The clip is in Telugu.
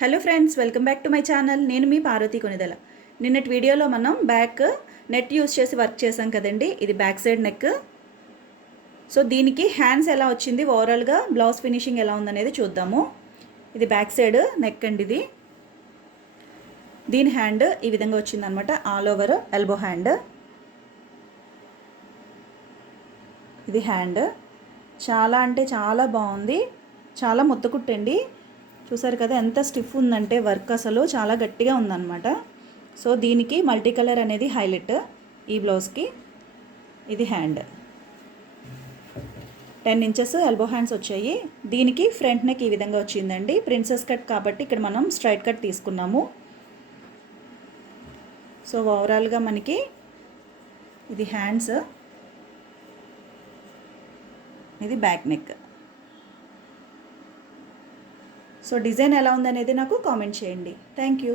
Hello friends, welcome back to my channel. నేను మీ పార్వతి కొనిదెల. నిన్నటి వీడియోలో మనం బ్యాక్ నెట్ యూస్ చేసి వర్క్ చేసాం కదండి. ఇది బ్యాక్ సైడ్ నెక్. సో దీనికి హ్యాండ్స్ ఎలా వచ్చింది, ఓవరాల్గా బ్లౌజ్ ఫినిషింగ్ ఎలా ఉందనేది చూద్దాము. ఇది బ్యాక్ సైడ్ నెక్ అండి. ఇది దీని హ్యాండ్ ఈ విధంగా వచ్చిందనమాట. All over elbow hand. ఇది హ్యాండ్ చాలా అంటే చాలా బాగుంది. చాలా ముత్తకుట్టండి. చూసారు కదా ఎంత స్టిఫ్ ఉందంటే వర్క్ అసలు చాలా గట్టిగా ఉందన్నమాట. సో దీనికి మల్టీ కలర్ అనేది హైలైట్ ఈ బ్లౌజ్కి. ఇది హ్యాండ్ 10 ఇంచెస్ ఎల్బో హ్యాండ్స్ వచ్చాయి. దీనికి ఫ్రంట్ నెక్ ఈ విధంగా వచ్చిందండి. ప్రిన్సెస్ కట్ కాబట్టి ఇక్కడ మనం స్ట్రైట్ కట్ తీసుకున్నాము. సో ఓవరాల్గా మనకి ఇది హ్యాండ్స్, ఇది బ్యాక్ నెక్. సో డిజైన్ ఎలా ఉందనేది నాకు కామెంట్ చేయండి. Thank you.